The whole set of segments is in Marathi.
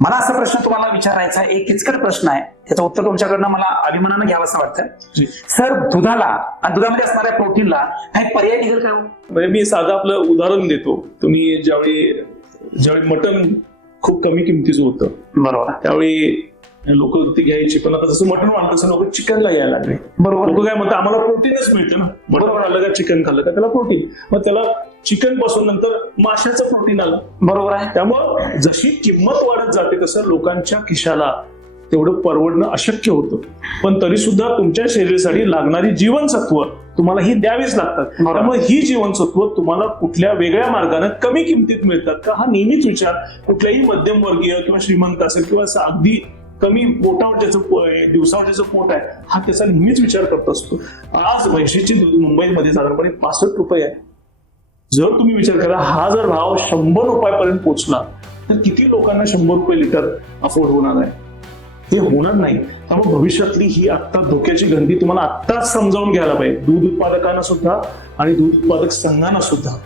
मला असा प्रश्न तुम्हाला विचारायचा आहे, एक किचकट प्रश्न आहे, त्याचं उत्तर तुमच्याकडनं मला अभिमानानं घ्यावं असं वाटतं. सर, दुधाला आणि दुधामध्ये असणाऱ्या प्रोटीनला काही पर्याय निघेल का? म्हणजे मी साधं आपलं उदाहरण देतो. तुम्ही ज्यावेळी मटण खूप कमी किमतीचं होतं, बरोबर, त्यावेळी लोक ते घ्यायचे, पण आता जसं मटण वाढलं तसं लोक चिकनला यायला लागले. बरोबर. लोक काय म्हणतात, आम्हाला प्रोटीनच मिळतं ना, मटण खाल्लं का चिकन खाल्लं का त्याला प्रोटीन, मग त्याला चिकन पासून नंतर माशाचं प्रोटीन आलं. बरोबर आहे. त्यामुळं जशी किंमत वाढत जाते तसं लोकांच्या खिशाला तेवढं परवडणं अशक्य होतं. पण तरी सुद्धा तुमच्या शरीरासाठी लागणारी जीवनसत्व तुम्हाला ही द्यावीच लागतात. त्यामुळे ही जीवनसत्व तुम्हाला कुठल्या वेगळ्या मार्गाने कमी किमतीत मिळतात का, हा नेहमीच विचार कुठल्याही मध्यमवर्गीय किंवा श्रीमंत असेल किंवा अगदी कमी पोटावर ज्याचं दिवसावर ज्याचं पोट आहे, हा त्याचा नेहमीच विचार करत असतो. आज म्हैशीची दूध मुंबईमध्ये साधारणपणे 65 रुपये आहे. जर तुम्ही विचार करा, हा जर भाव 100 रुपयापर्यंत पोहोचला तर किती लोकांना 100 रुपये लिटर अफोर्ड होणार आहे? हे होणार नाही. त्यामुळे भविष्यातली ही आता धोक्याची घंटी तुम्हाला आत्ताच समजावून घ्यायला पाहिजे, दूध उत्पादकांना सुद्धा आणि दूध उत्पादक संघांना सुद्धा,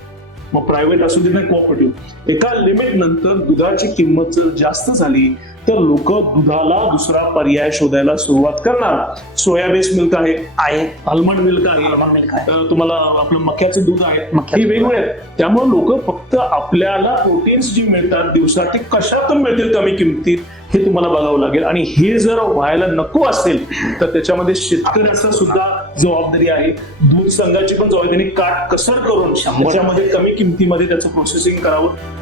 मग प्रायव्हेट असू दे नाही कोऑपरेटिव्ह. एका लिमिट नंतर दुधाची किंमत जर जास्त झाली तर लोक दुधाला दुसरा पर्याय शोधायला सुरुवात करणार. सोया बेस मिल्क आहे, आल्मंड मिल्क आहे, तुम्हाला आपलं मक्याचं दूध आहे, हे वेगवेगळे आहेत. त्यामुळे लोक फक्त आपल्याला प्रोटीन्स जे मिळतात दिवसात ते कशातून मिळतील कमी किमतीत हे तुम्हाला बघावं लागेल. आणि हे जर व्हायला नको असेल तर त्याच्यामध्ये शेतकऱ्याचा सुद्धा जबाबदारी आहे, दूध संघाची पण जबाबदारी, काट कसर करून त्याच्यामध्ये कमी किमतीमध्ये त्याचं प्रोसेसिंग करावं.